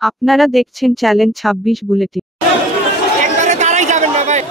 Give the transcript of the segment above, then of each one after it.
আপনারা দেখছেন challenge ২৬ bulletin. একবারে দাঁড়াই যাবেন না ভাই।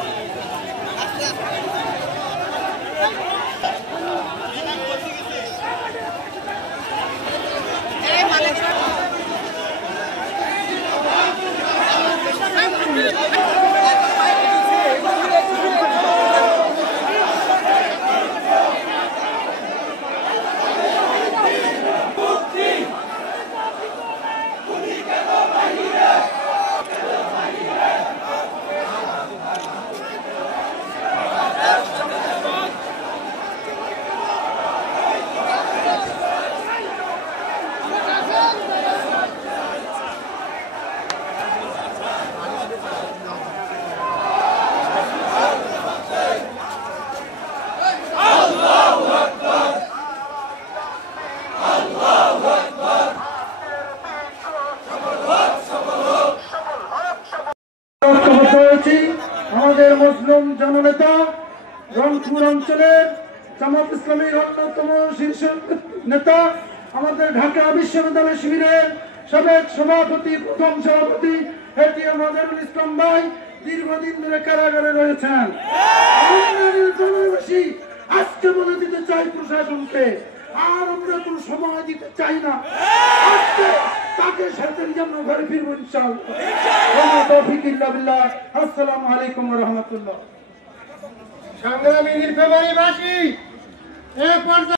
আমাদের মুসলিম জননেতা রংপুর অঞ্চলের জামাত ইসলামীর অন্যতম শীর্ষ নেতা, আমাদের ঢাকা বিশ্ববিদ্যালয় শিবিরের সাবেক সভাপতি, প্রথম সভাপতি এটিএম নজরুল ইসলাম ভাই দীর্ঘদিন ধরে কারাগারে রয়েছেন। জনবাসী আজকে বলে দিতে চাই প্রশাসনকে, আর আমরা কোন সময় দিতে চাই না। আজকে তাকে সাথে আমরা ঘরে ফিরবো ইনশাআল্লাহ। আসসালামু আলাইকুম ওয়া রাহমাতুল্লাহ। সংগ্রামী নীলফামারীবাসী,